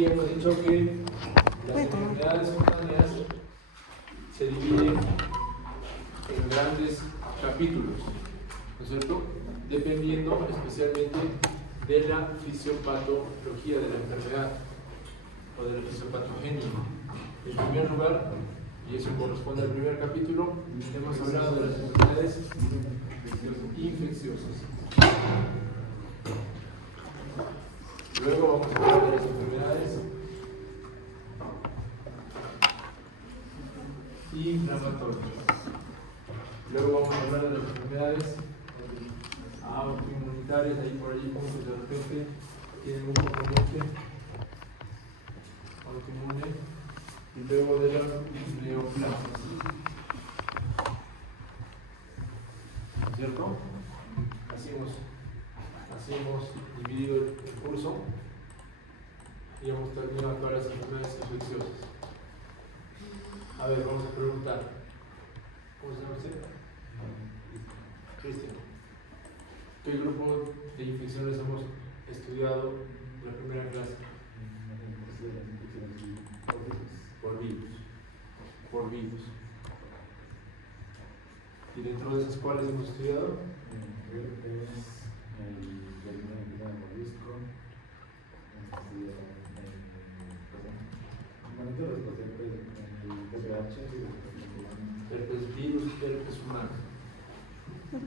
Y hemos dicho que las enfermedades cutáneas se dividen en grandes capítulos, ¿no es cierto? Dependiendo especialmente de la fisiopatología de la enfermedad o de la fisiopatogenia. En primer lugar, y eso corresponde al primer capítulo, hemos hablado de las enfermedades infecciosas. Luego vamos a hablar de las enfermedades inflamatorias. Luego vamos a hablar de las enfermedades autoinmunitarias, ahí por allí como que de repente tienen un componente autoinmune, y luego de las neoplasias. ¿Cierto? Así hemos dividido el curso y hemos terminado todas las enfermedades infecciosas. A ver, vamos a preguntar. ¿Cómo se llama usted? Cristian. ¿Qué grupo de infecciones hemos estudiado en la primera clase? Por virus. ¿Y dentro de esas cuáles hemos estudiado? Herpes virus, herpes humano.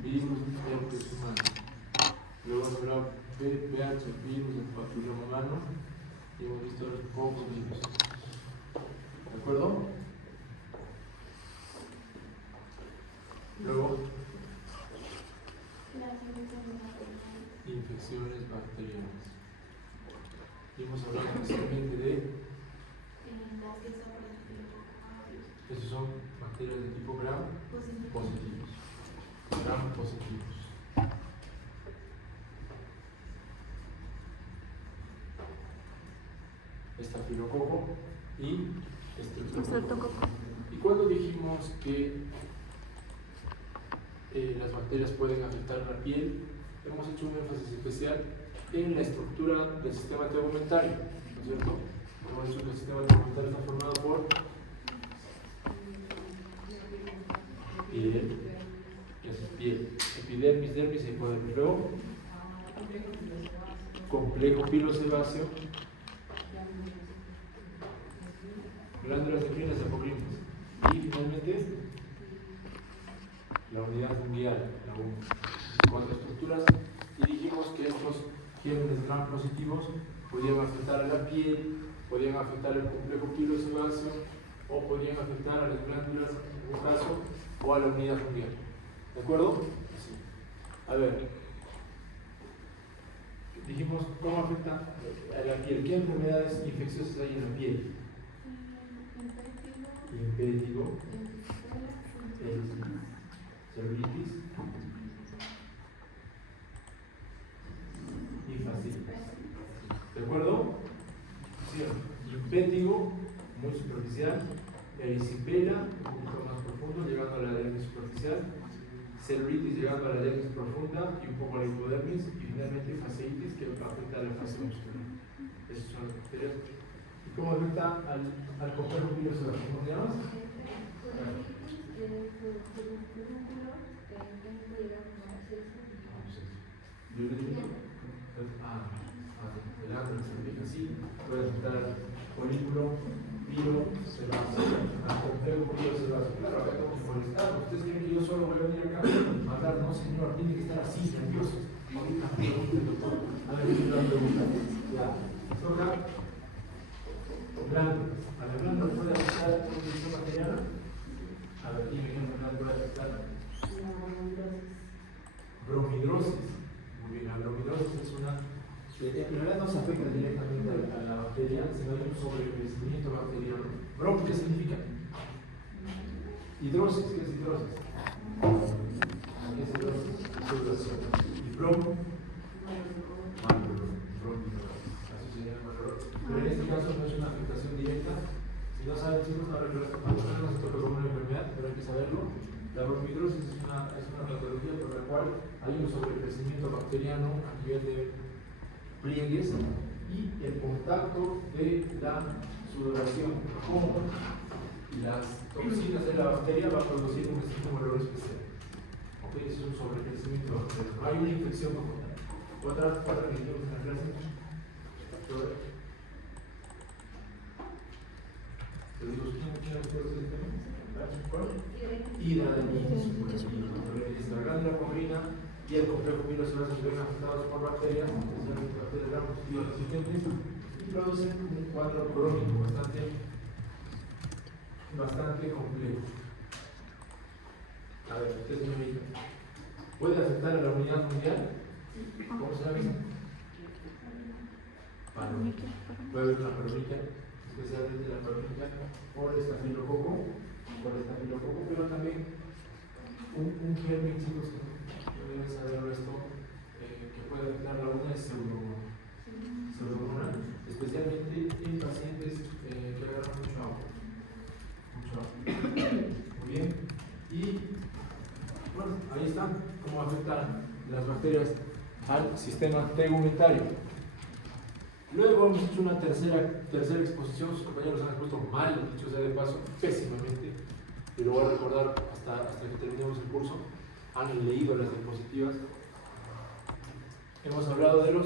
Virus, herpes humano. Luego hemos hablado VPH, virus del papiloma humano, y hemos visto los pocos virus. ¿De acuerdo? Luego, infecciones bacterianas. Y hemos hablado especialmente de esos son bacterias de tipo gram positivos. Gram positivos. Estafilococo y estreptococo. ¿Y cuando dijimos que las bacterias pueden afectar la piel? Hemos hecho un énfasis especial en la estructura del sistema tegumentario, ¿no es cierto? Hemos dicho que el sistema tegumentario está formado por piel, epidermis, dermis y hipodermis. Luego, complejo pilosebáceo, glándulas endocrinas y apocrinas. Y finalmente, la unidad fungial, la U. Cuatro estructuras, y dijimos que estos gérmenes gram positivos podían afectar a la piel, podían afectar al complejo pilosebáceo o podían afectar a las glándulas, en un caso, o a la unidad fungial. ¿De acuerdo? Así. A ver, dijimos cómo afecta a la piel. ¿Qué enfermedades infecciosas hay en la piel? Impétigo, celulitis y fascitis. ¿De acuerdo? Sí. Impétigo, muy superficial. Erisipela, un poquito más profundo, llegando a la dermis superficial. Celulitis, llegando a la dermis profunda y un poco a la hipodermis. Y finalmente fascitis, que afecta a la fase muscular. Esas son las bacterias. ¿Y cómo afecta al complejo pilosebáceo? ¿Cómo te llamas? El ángulo se maneja así, puede afectar al folículo pilosebáceo, al complejo pilosebáceo. Claro, acá estamos molestando. ¿Ustedes creen que yo solo voy a venir acá a hablar? No, señor, tiene que estar así, nervioso. Ahorita pregunta, doctor. A ver, una pregunta. Ya, toca glándulas. ¿A la glándula puede afectar la condición bacteriana? A ver, dime qué enfermedad puede afectar. Bromidrosis. Muy bien, la bromidrosis es una. En realidad no se afecta directamente a la bacteria, sino hay un sobrecrecimiento bacteriano. Brom, ¿qué significa? Hidrosis, ¿qué es hidrosis? ¿Qué es hidrosis? Sudoración. Y brom, así se llama el. Pero en este caso no es una afectación directa. Si no saben, chicos, ahora no se toca como una enfermedad, pero hay que saberlo. La bromidrosis es una patología por la cual hay un sobrecrecimiento bacteriano a nivel de pliegues y el contacto de la sudoración con las toxinas de la bacteria va a producir un olor especial. ¿Ok? Es un sobrecrecimiento bacteriano. No hay una infección como tal. Otra que dijimos en la clase. ¿Te digo quién es el tema? Hidradenitis. La glándula pocrina y el complejo piloso se ven afectados por bacterias, especialmente bacterias gram positivas resistentes, y producen un cuadro crónico bastante complejo. A ver, ustedes me dicen, ¿puede afectar a la unidad mundial? ¿Cómo se llama? Puede haber una paroniquia, especialmente la paroniquia por estafilococo, pero también un germen, chicos, que deben saber esto, que puede afectar la una es pseudomonas, especialmente en pacientes que agarran mucho agua. Muy bien. Y bueno, ahí están cómo afectan las bacterias al sistema tegumentario. Luego hemos hecho una tercera exposición. Sus compañeros han expuesto mal, dicho sea de paso, pésimamente. Y lo voy a recordar hasta que terminemos el curso. Han leído las diapositivas. Hemos hablado de los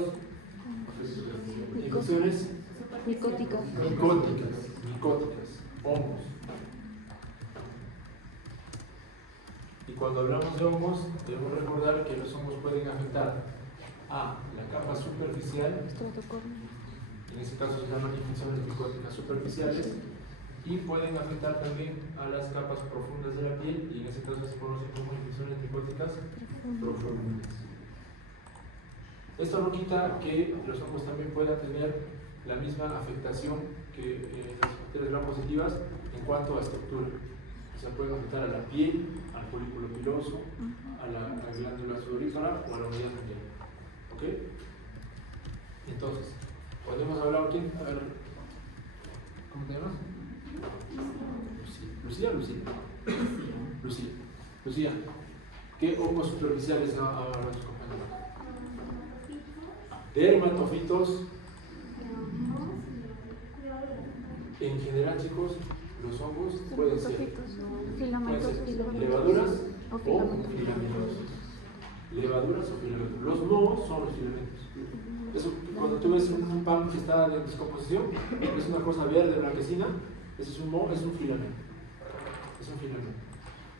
infecciones micóticas, hongos. Y cuando hablamos de hongos, debemos recordar que los hongos pueden afectar a la capa superficial, en este caso se llaman infecciones micóticas superficiales, y pueden afectar también a las capas profundas de la piel, y en ese caso se conocen como infecciones micóticas profundas. Esto no quita que los hongos también puedan tener la misma afectación que las bacterias gram positivas en cuanto a estructura. O sea, pueden afectar a la piel, al folículo piloso, a la glándula sudorípara o a la unidad mundial. ¿Ok? Entonces, podemos hablar quién. A ver, ¿cómo te llamas? Lucía. ¿Qué hongos superficiales ahora tus compañeros? Dermatofitos. En general, chicos, los hongos pueden ser levaduras o filamentosos. Los mohos son los filamentos. Eso, cuando tú ves un pan que está en descomposición, es una cosa verde, blanquecina, ese es un moho, es un filamento.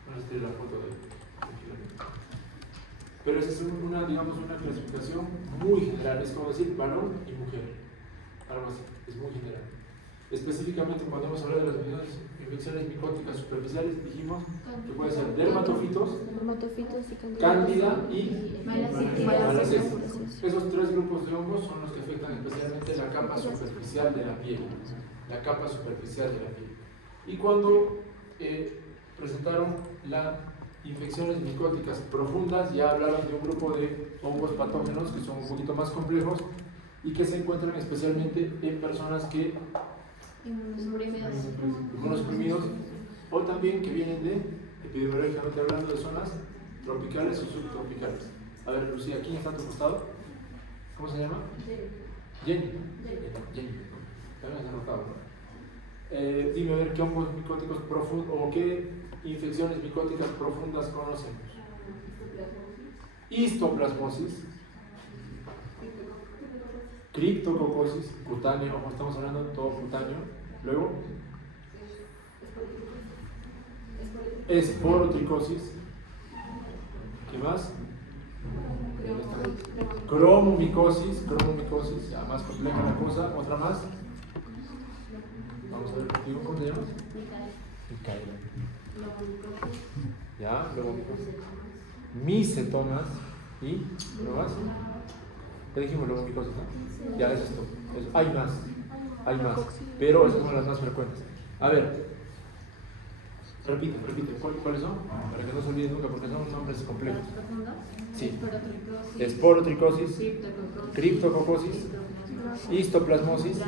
Vamos a hacer la foto del filamento. Pero esa es una clasificación muy general, es como decir varón y mujer. Algo así, es muy general. Específicamente, cuando hemos hablado de las infecciones micóticas superficiales, dijimos que puede ser dermatofitos, cándida y malacesia. Esos tres grupos de hongos son los que afectan especialmente la capa superficial de la piel. Y cuando presentaron las infecciones micóticas profundas, ya hablaron de un grupo de hongos patógenos que son un poquito más complejos y que se encuentran especialmente en personas que inmunosuprimidos o también que vienen de, epidemiológicamente hablando, de zonas tropicales o subtropicales. A ver, Lucía, ¿quién está a tu costado? ¿Cómo se llama? Jenny. También has anotado. Dime a ver qué hongos micóticos profundos o qué infecciones micóticas profundas conocemos. Histoplasmosis, criptococosis, cutáneo, como estamos hablando, todo cutáneo. Luego, esporotricosis. ¿Qué más? Cromomicosis, ya más compleja la cosa. Otra más. Vamos a ver contigo, ¿cómo te llamas? Micaela. Ya, luego micetomas y ¿no más? Ya dijimos luego micosis, ¿no? Ya es esto. Hay más, pero esas son las más frecuentes. A ver, repite, ¿cuáles son? Para que no se olviden nunca, porque son nombres complejos. Sí. Esporotricosis, criptococosis, histoplasmosis,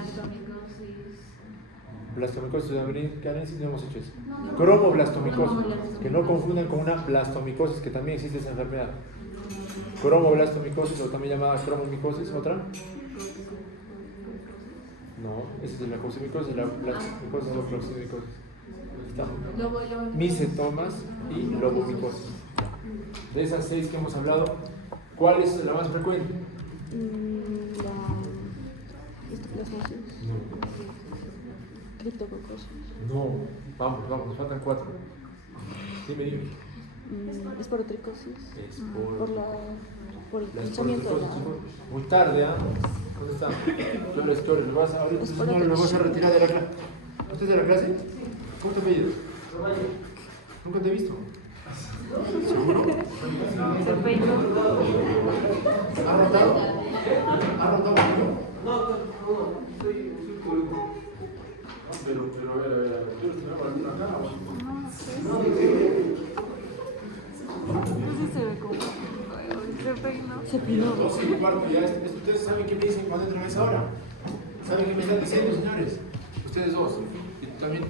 blastomicosis, no hemos hecho eso. Cromoblastomicosis, que no confundan con una blastomicosis, que también existe esa enfermedad. Cromoblastomicosis, o también llamada cromomicosis, otra. No, esa es la coximicosis, la micosis o proximicosis. Está. Lobo. Micetomas y lobomicosis. De esas 6 que hemos hablado, ¿cuál es la más frecuente? Histoplasmosis. No. Criptococosis. No. Vamos, nos faltan 4. Dime. Esporotricosis. Por el La pinchamiento de la... Muy tarde, ¿ah? ¿Dónde está? Flores, ahorita señor, lo vas a retirar de la clase. ¿Usted es de la clase? ¿Cómo te apellidas? Nunca te he visto. ¿Seguro? ¿Ha rotado? ¿Ha rotado conmigo? No, soy público. Pero, a ver, ¿tú eres alguna acá o no? No sé si se ve como... Se peinó. 12 y cuarto, ya. Ustedes saben qué me dicen cuando entran a esa hora. ¿Saben qué me están diciendo, señores? Ustedes dos. Y también tú.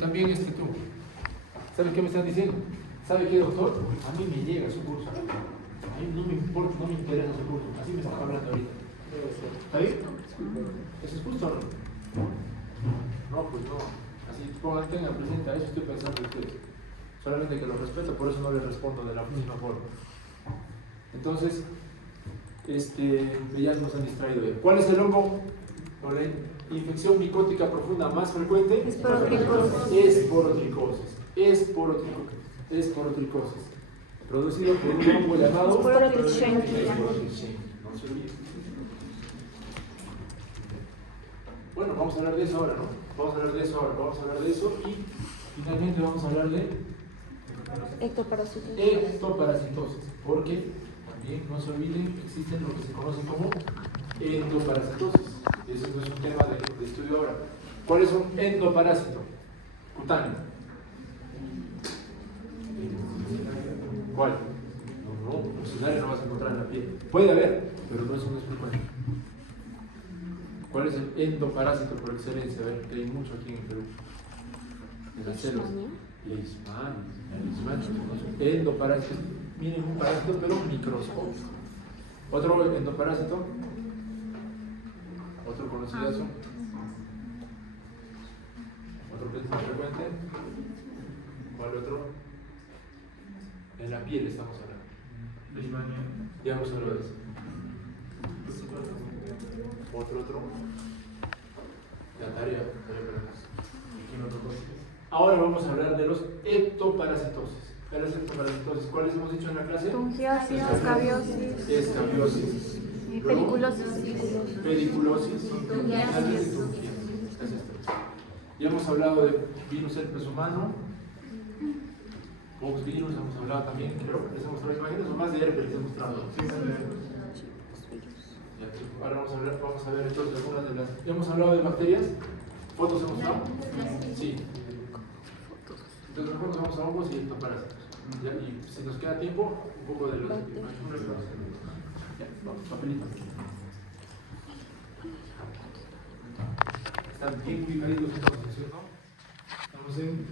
¿Saben qué me están diciendo? ¿Sabe qué, doctor? A mí me llega su curso. A mí no me importa, no me interesa su curso. Así me están hablando ahorita. ¿Está bien? ¿Eso es justo o no? No, pues no. Así tengan presente, a eso estoy pensando de ustedes. Solamente que los respeto, por eso no les respondo de la misma forma. Entonces, ya nos han distraído. ¿Cuál es el hongo o la infección micótica profunda más frecuente? Esporotricosis. Producido por un hongo llamado Esporotrichia. No se olvide. Bueno, vamos a hablar de eso ahora, ¿no? Vamos a hablar de eso y finalmente vamos a hablar de ectoparasitosis, porque también no se olviden, existen lo que se conoce como endoparasitosis. Ese no es un tema de estudio ahora. ¿Cuál es un endoparásito? Cutáneo. ¿Cuál? No, funcionario no vas a encontrar en la piel. Puede haber, pero no es frecuente. ¿Cuál es el endoparásito por excelencia? A ver, que hay mucho aquí en el Perú. En las células. Leishmania. Endoparásito. Miren, un parásito, pero microscópico. Otro endoparásito. Otro conocido. Otro que es más frecuente. ¿Cuál otro? En la piel estamos hablando. Leishmania. Ya hemos hablado de eso. Otro. La tarea para acá. Ahora vamos a hablar de los ectoparasitosis. ¿Cuáles hemos dicho en la clase? Tungiosis, escabiosis. pediculosis. Pediculosis. Ya hemos hablado de virus herpes humano, poxvirus, hemos hablado también, creo, les hemos mostrado imágenes o más de herpes les hemos mostrado. Ahora vamos a ver entonces algunas de las. ¿Hemos hablado de bacterias? ¿Fotos hemos mostrado? Sí. Entonces nosotros vamos a hongos y ectoparásitos. Y si nos queda tiempo, un poco de los. Papelito. Están bien ubicaditos entonces, ¿cierto? Estamos en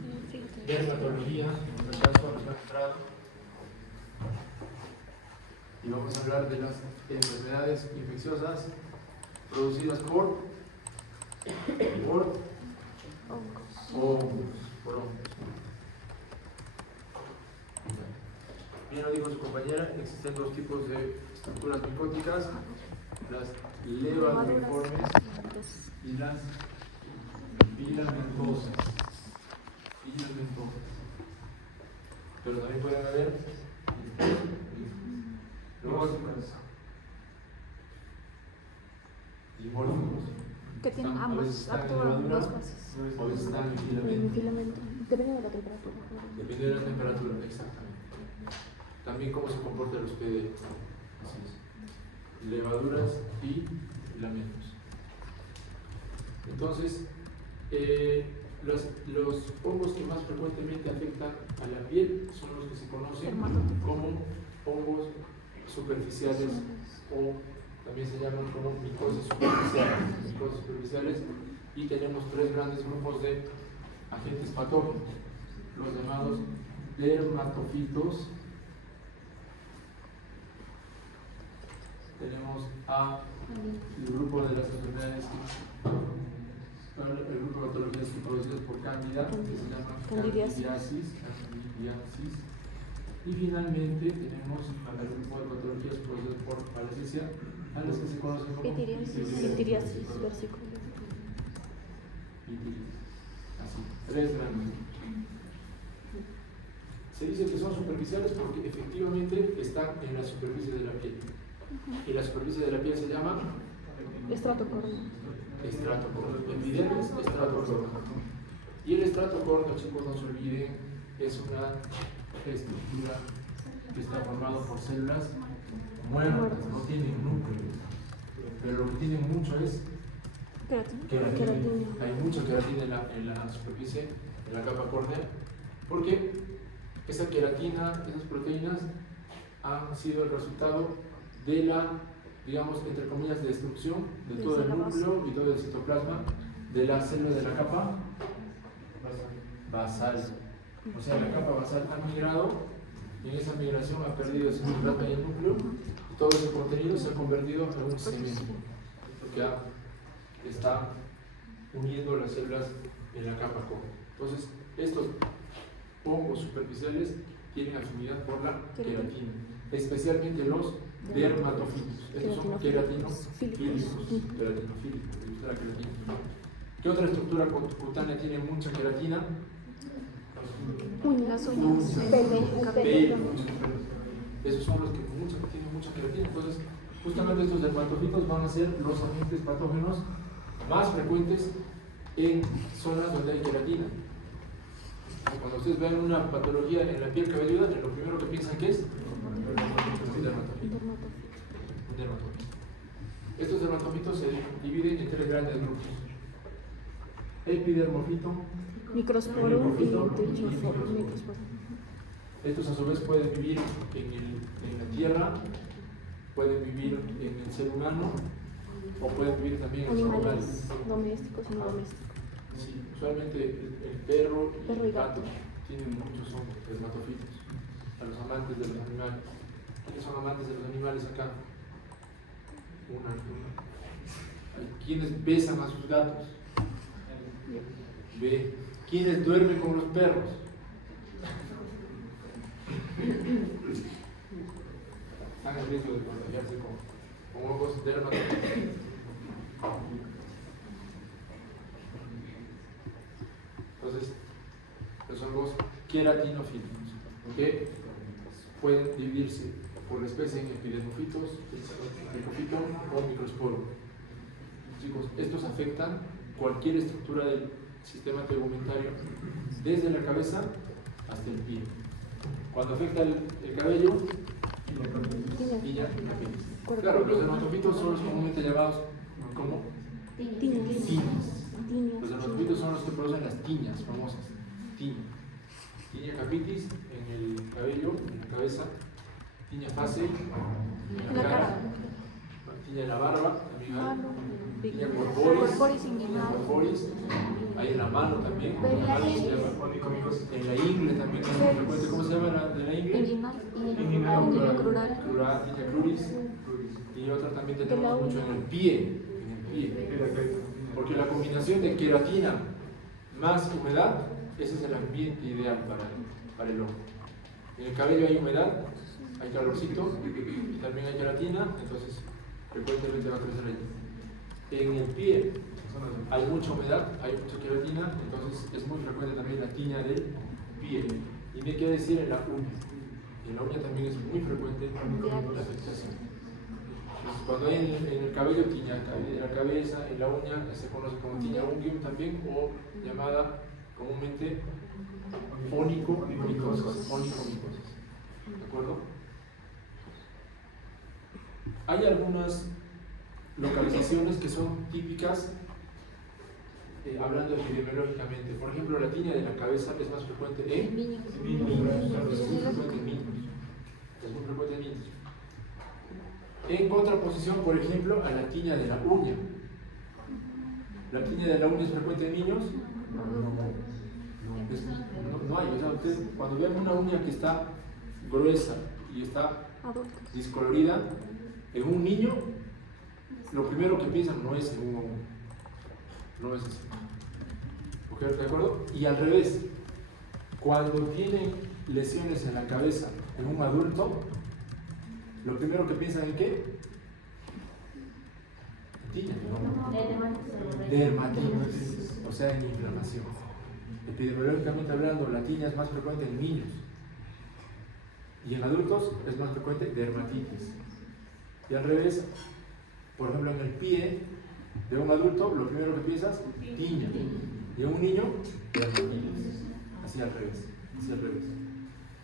dermatología, en el caso nos ha entrado. Y vamos a hablar de las enfermedades infecciosas producidas por hongos. Bien lo dijo su compañera, existen dos tipos de estructuras micóticas, las levaduriformes y las filamentosas. Pero también pueden haber dimórficos. Que tienen ambos, actúan en dos fases. A veces están en filamento. Depende de la temperatura. Depende de la temperatura, exactamente. También cómo se comportan los PD. Así es. Levaduras y filamentos. Entonces, los hongos que más frecuentemente afectan a la piel son los que se conocen como hongos superficiales o también se llaman como micosis superficiales. Y tenemos 3 grandes grupos de agentes patógenos, los llamados dermatofitos. Tenemos a el grupo de las enfermedades el grupo de patologías producidas por cándida, que se llama candidiasis. Y finalmente tenemos el grupo de patologías producidas por parestesia, a las que se conocen como Pitiriasis, versículo. Así, 3 grandes. Se dice que son superficiales porque efectivamente están en la superficie de la piel. Y la superficie de la piel se llama Estrato córneo. estrato córneo. Epidermis, estrato córneo. Y el estrato córneo, chicos, no se olviden, es una estructura que está formado por células muertas, no tienen núcleo. Pero lo que tienen mucho es queratina. Hay mucha queratina en la superficie, en la capa córnea, porque esa queratina, esas proteínas han sido el resultado de la, digamos, entre comillas, destrucción de todo el núcleo y todo el citoplasma de la célula de la capa basal. O sea, la capa basal ha migrado y en esa migración ha perdido el citoplasma y el núcleo, y todo ese contenido se ha convertido en un cemento, porque está uniendo las células en la capa córnea. Entonces, estos hongos superficiales tienen afinidad por la queratina, especialmente los dermatofitos. Estos son queratinofílicos. ¿Qué otra estructura cutánea tiene mucha queratina? Las uñas, Pelo. Esos son los que tienen mucha queratina. Entonces, justamente estos dermatofitos van a ser los agentes patógenos más frecuentes en zonas donde hay queratina. Cuando ustedes ven una patología en la piel cabelluda, lo primero que piensan que es un dermatofito. Estos dermatofitos se dividen en 3 grandes grupos: epidermofito, Microsporum y microsporum. microsporum. Estos a su vez pueden vivir en la tierra, pueden vivir en el ser humano o pueden vivir también en los animales. Domésticos y no domésticos. Sí, usualmente el perro y el gato tienen muchos dermatofitos. A los amantes de los animales. ¿Quiénes son amantes de los animales acá? Hay quienes besan a sus gatos. Ve. ¿Quiénes duermen con los perros? Están en riesgo de contagiarse con hongos dermatofíticos. Entonces, los hongos queratinofílicos, ¿ok? Pueden dividirse por la especie en epidermofitos, microfito o microsporum. Chicos, estos afectan cualquier estructura del sistema tegumentario, desde la cabeza hasta el pie. Cuando afecta el cabello, tiña la piel. Claro, los dermatofitos son los comúnmente llamados como tiñas. Los dermatofitos son los que producen las tiñas famosas. Tiña capitis en el cabello, en la cabeza, tiña facial en la cara, tiña en la barba, también hay, tiña corporis, hay en la mano también, en la ingle también es muy frecuente. ¿Cómo se llama de la ingle? Tiña cruris, y otra también tenemos mucho en el pie, porque la combinación de queratina más humedad, ese es el ambiente ideal para el ojo. En el cabello hay humedad, hay calorcito y también hay queratina, entonces frecuentemente va a crecer ahí. En el pie hay mucha humedad, hay mucha queratina, entonces es muy frecuente también la tiña del pie. Y me quiere decir en la uña. En la uña también es muy frecuente la afectación. Entonces, cuando hay en el cabello tiña en la cabeza, en la uña, se conoce como tiña unguium también, o llamada comúnmente onicomicosis. ¿De acuerdo? Hay algunas localizaciones que son típicas, hablando epidemiológicamente. Por ejemplo, la tiña de la cabeza es más frecuente en niños. Es muy frecuente en niños. En contraposición, por ejemplo, a la tiña de la uña. ¿La tiña de la uña es frecuente en niños? No hay. O sea, ustedes cuando vean una uña que está gruesa y está discolorida en un niño, lo primero que piensan no es en un hongo. No es así. ¿Ok? ¿De acuerdo? Y al revés, cuando tienen lesiones en la cabeza en un adulto, lo primero que piensan en qué? Tiña, ¿no? Dermatitis, o sea, en inflamación. Epidemiológicamente hablando, la tiña es más frecuente en niños y en adultos es más frecuente dermatitis. Y al revés, por ejemplo, en el pie de un adulto, lo primero que piensas, tiña, y en un niño, dermatitis. Así al revés, así al revés.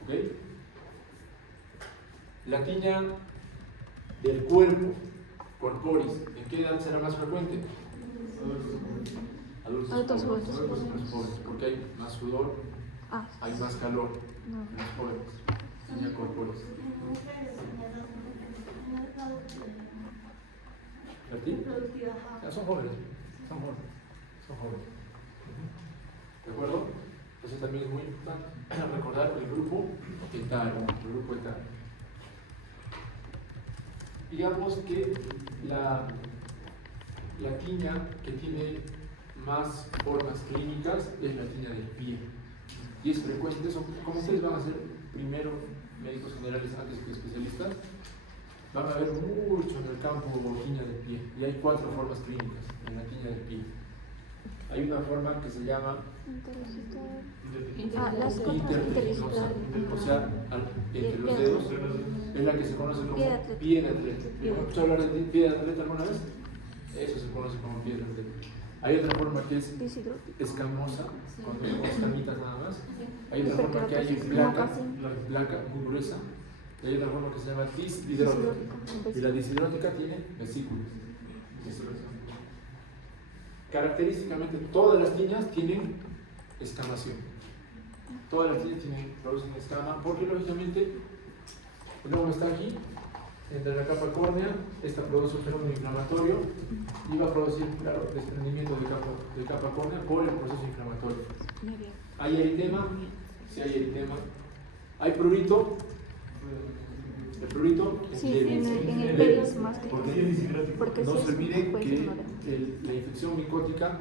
¿Ok? La tiña del cuerpo, corporis, ¿en qué edad será más frecuente? Adultos jóvenes, porque hay más sudor, hay más calor en los jóvenes. Tiña corporis. ¿A ti? Ya son jóvenes, son jóvenes. ¿De acuerdo? Entonces también es muy importante recordar el grupo etario. Digamos que la tiña que tiene más formas clínicas es la tiña del pie. Y es frecuente, como ustedes van a ser primero médicos generales antes que especialistas, van a ver mucho en el campo tiña del pie. Y hay 4 formas clínicas en la tiña del pie. Hay una forma que se llama intertrigonosa, o sea, entre los dedos, es la que se conoce como pie de atleta. ¿Hemos escuchado hablar de pie de atleta alguna vez? Eso se conoce como pie de atleta. Hay otra forma que es escamosa, cuando son escamitas nada más. Hay otra forma que hay placa muy gruesa. Y hay otra forma que se llama dishidrótica. Y la dishidrótica tiene vesículas. Característicamente todas las tiñas tienen escamación. Todas las tiñas producen escama porque lógicamente el globo está aquí, entre la capa córnea, esta produce un fenómeno inflamatorio y va a producir, claro, desprendimiento de capa córnea por el proceso inflamatorio. ¿Hay eritema? Sí hay eritema. ¿Hay prurito? El prurito es leve. En el pelo es más que porque no se olviden que la infección micótica,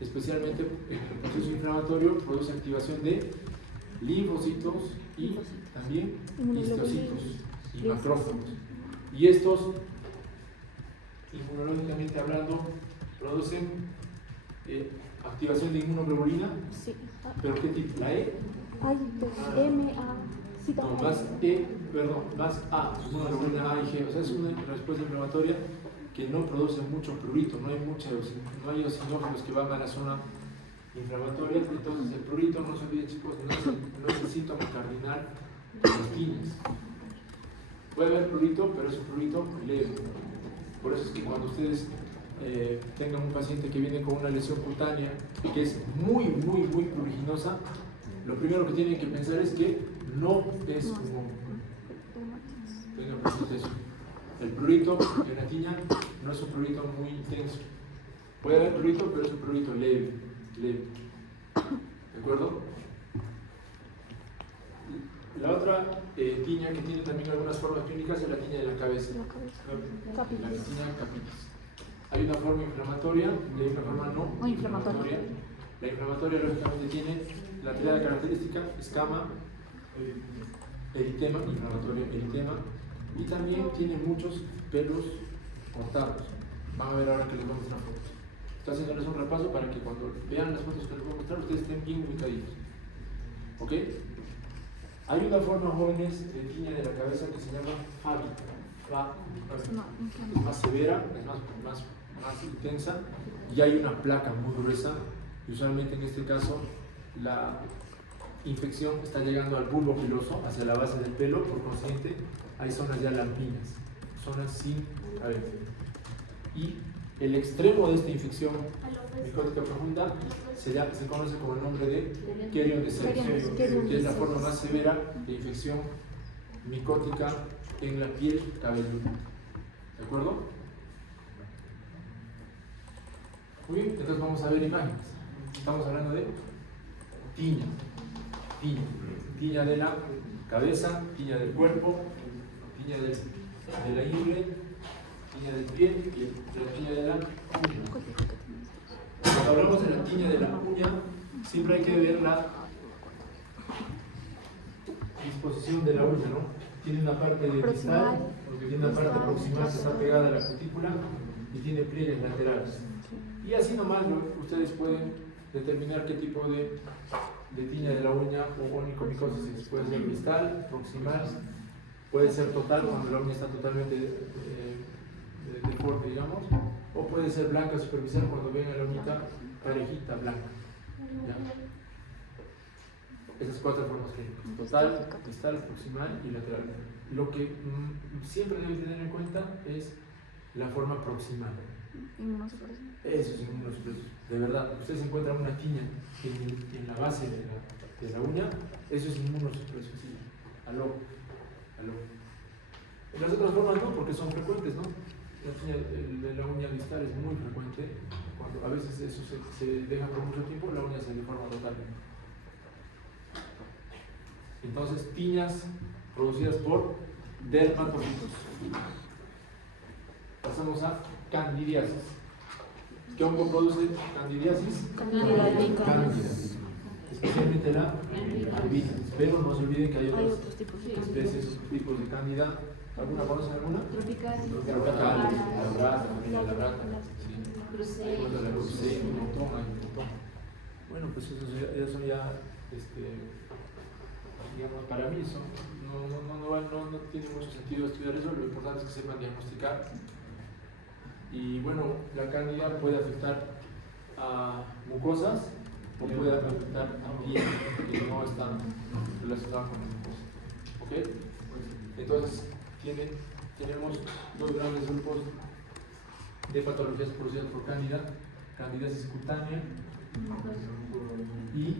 especialmente en el proceso inflamatorio, produce activación de linfocitos y también histocitos y macrófagos. Y estos, inmunológicamente hablando, producen activación de inmunoglobulina. Sí. ¿Pero qué tipo? ¿La E? No, más A, inmunoglobulina A y G. O sea, es una respuesta inflamatoria que no produce mucho prurito, no hay eosinófilos que van a la zona inflamatoria. Entonces, el prurito, no se olviden, chicos, no es el síntoma cardinal de las tiñas. Puede haber prurito, pero es un prurito leve. Por eso es que cuando ustedes tengan un paciente que viene con una lesión cutánea y que es muy pruriginosa, lo primero que tienen que pensar es que no es un hongo. Tengan presente eso. El prurito de una tiña no es un prurito muy intenso. Puede haber prurito, pero es un prurito leve. ¿De acuerdo? La otra tiña que tiene también algunas formas clínicas es la tiña de la cabeza. La tiña capitis. Hay una forma inflamatoria y hay una forma no inflamatoria. La inflamatoria lógicamente tiene la tirada característica, escama, eritema, inflamatorio, eritema, y también tiene muchos pelos cortados. Van a ver ahora que les voy a mostrar fotos. Estoy haciéndoles un repaso para que cuando vean las fotos que les voy a mostrar ustedes estén bien ubicaditos. ¿Ok? Hay una forma, jóvenes, de tiña de la cabeza que se llama fábica. Es más severa, es más intensa, y hay una placa muy gruesa, y usualmente en este caso la infección está llegando al bulbo piloso, hacia la base del pelo, por consiguiente hay zonas ya lampinas, zonas sin cabeza. Y el extremo de esta infección micótica profunda se conoce como el nombre de Kerion de Sebres, que es la forma más severa de infección micótica en la piel cabelluda. ¿De acuerdo? Muy bien, entonces vamos a ver imágenes. Estamos hablando de tiña. Tiña de la cabeza, tiña del cuerpo, tiña de la ingle, tiña del pie y la tiña de la uña. cuando hablamos de la tiña de la uña, siempre hay que ver la disposición de la uña, ¿no? Tiene una parte de distal, tiene una parte proximal que está pegada a la cutícula y tiene pliegues laterales. Y así nomás ustedes pueden determinar qué tipo de tiña de la uña o onicomicosis es. Puede ser distal, proximal, puede ser total cuando la uña está totalmente deforme, digamos, o puede ser blanca superficial cuando ven a la uñita parejita blanca. ¿Ya? Esas cuatro formas clínicas: total, distal, proximal y lateral. Lo que siempre deben tener en cuenta es la forma proximal. Inmunosupresión. Eso es inmunosupresión. De verdad, ustedes encuentran una tiña en la base de la uña, eso es inmunosupresión. Sí. Aló. En las otras formas no, porque son frecuentes, ¿no? La tiña de la uña distal es muy frecuente. Cuando a veces eso se deja por mucho tiempo, la uña se deforma totalmente. Entonces, tiñas producidas por dermatofitos. Pasamos a candidiasis. ¿Qué hongo produce candidiasis? Cándida. Especialmente la candidiasis. Pero no se olviden que hay otras especies, tipos de cándida. ¿Alguna conocen alguna? Tropical. La brata, familia la brata. La crucea, un montón. Bueno, pues eso ya, digamos, para mí no tiene mucho sentido estudiar eso. Lo importante es que sepan diagnosticar. Y bueno, la cándida puede afectar a mucosas o puede afectar a piel que no están relacionadas con las mucosas. ¿Ok? Entonces, tenemos dos grandes grupos de patologías producidas por cándida: candidiasis cutánea y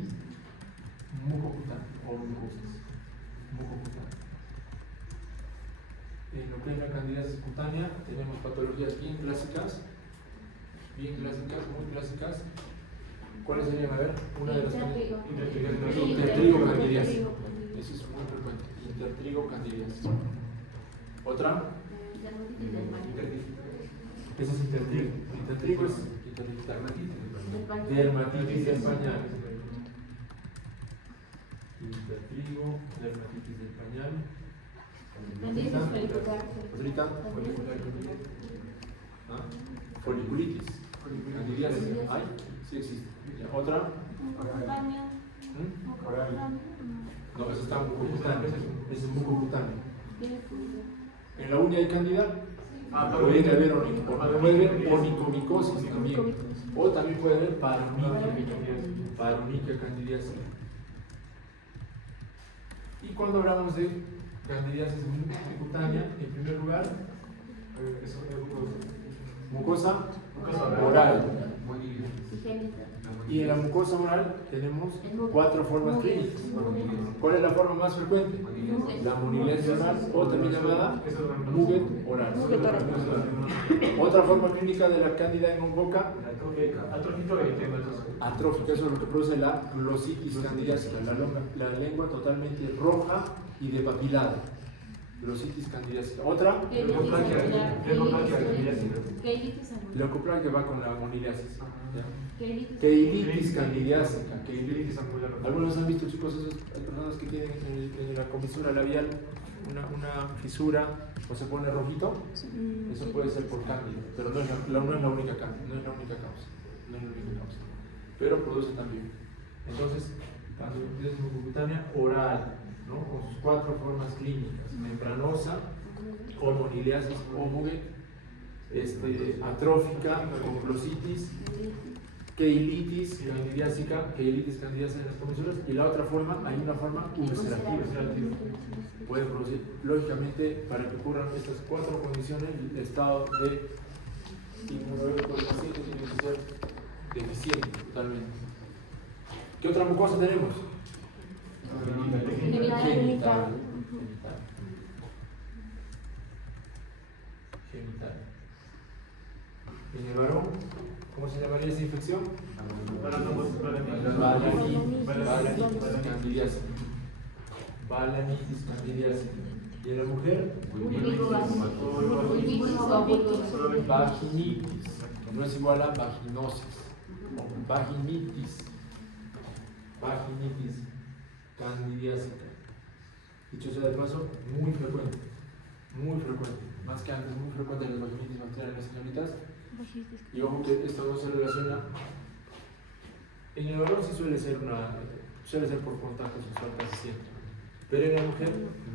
mucocutánea o mucosas. Mucocutánea. En lo que es la candidiasis cutánea tenemos patologías bien clásicas, muy clásicas. ¿Cuáles serían? A ver, una de las intertrigo candidiasis. Eso es muy frecuente. Intertrigo candidiasis. ¿Otra? Ese es intertrigo. Intertrigo es dermatitis del pañal. Intertrigo, dermatitis del pañal. Foliculitis. Candidiasis. ¿Hay? Sí existe. ¿Otra? No, ese está mucocutáneo. Ese es mucocutáneo. En la uña hay candida. Puede haber onicomicosis también. O también puede haber paroniquia candidiasis. Y cuando hablamos de candidiasis mucocutánea, en primer lugar, mucosa oral. Y en la mucosa oral tenemos cuatro formas clínicas. ¿Cuál es la forma más frecuente? La munilesia oral, o también llamada muget oral. Otra forma clínica de la cándida en boca, atrófica. Eso es lo que produce la glositis candidiásica, la lengua totalmente roja y depapilada. Glositis candidiásica. Otra, leucoplaquia va con la moniliasis. Keilitis candidiásica. Algunos han visto, chicos, hay personas que tienen en la comisura labial una fisura o se pone rojito. Eso puede ser por cándida, pero no es la única causa. Pero produce también. Entonces, candidiasis mucocutánea oral, ¿no? Con sus cuatro formas clínicas: membranosa, o moniliasis, o muget, atrófica, con glositis, keilitis candidiásica en las comisuras, y la otra forma, hay una forma ulcerativa. Puede producir, lógicamente, para que ocurran estas cuatro condiciones, el estado de inmunológico del paciente tiene que ser deficiente totalmente. ¿Qué otra mucosa tenemos? Genital. En el varón, ¿cómo se llamaría esa infección? Balanitis candidiásica. ¿Y en la mujer? Vaginitis. No es igual a vaginosis. vaginitis, vaginitis candidiásica. Dicho sea de paso, muy frecuente, más que antes, muy frecuente en las vaginitis bacterianas en señoritas. Y ojo que esto no se relaciona. En el varón sí suele ser por contacto sexual casi siempre, pero en la mujer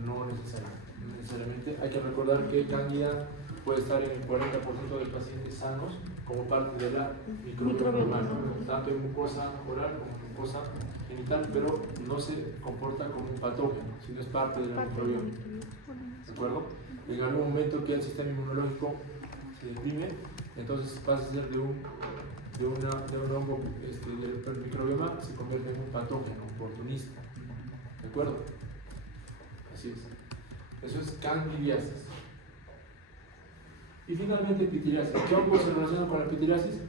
no necesariamente. Hay que recordar que Cándida puede estar en el 40% de pacientes sanos como parte de la microbioma normal, tanto en mucosa oral como en mucosa genital, pero no se comporta como un patógeno, sino es parte de la microbioma. ¿De acuerdo? En algún momento que el sistema inmunológico se deprime, entonces pasa a ser de un hongo del microbioma, se convierte en un patógeno oportunista. ¿De acuerdo? Así es. Eso es candidiasis. Y finalmente, pitiriasis. ¿Qué hongo se relaciona con la pitiriasis?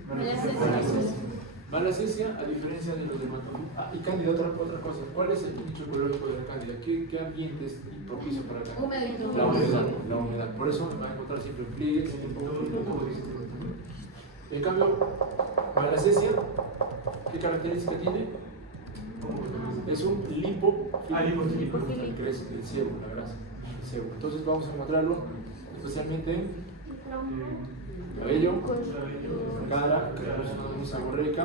Malacesia, a diferencia de los dermatofilos. Y cándida, otra cosa. ¿Cuál es el nicho ecológico de la cándida? ¿Qué ambiente es propicio para la cándida? La humedad. Por eso va a encontrar siempre pliegues, En cambio, malacesia, ¿qué característica tiene? Es un lipofílico, que es el sebo, la grasa. El sebo. Entonces vamos a encontrarlo especialmente en cabello, cara, una saborreca,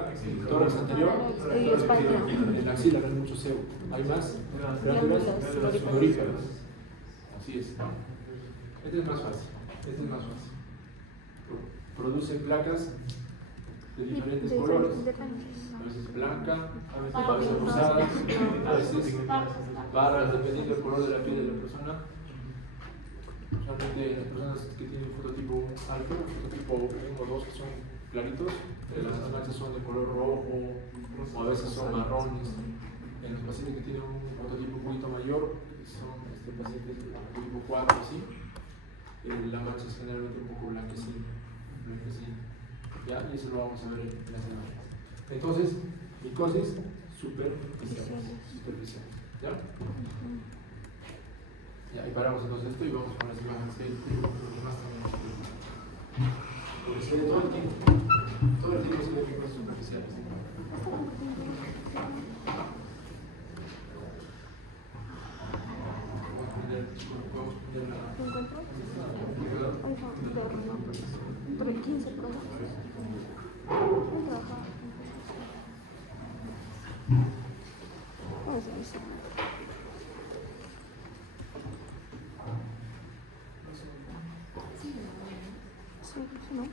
tórax anterior, en la axila no hay mucho sebo. Hay más glándulas sudoríparas. Así es. Este es más fácil. Produce placas de diferentes colores. A veces blanca, a veces rosada, a veces pardas, dependiendo del color de la piel de la persona. Usualmente las personas que tienen fototipo alto, fototipo 1 o 2 que son claritos, las manchas son de color rojo o a veces son marrones. En los pacientes que tienen un fototipo un poquito mayor, que son pacientes de fototipo 4, así, la mancha es generalmente un poco blanquecina. ¿Ya? Y eso lo vamos a ver en las imágenes. Entonces, micosis superficial. ¿Ya? Ya, y paramos entonces esto y vamos con las imágenes que más tenemos. Porque se ve todo el tiempo se ve micosis superficiales. Podemos poner Por el 15 programas. Vamos a ver. Sí, ¿no?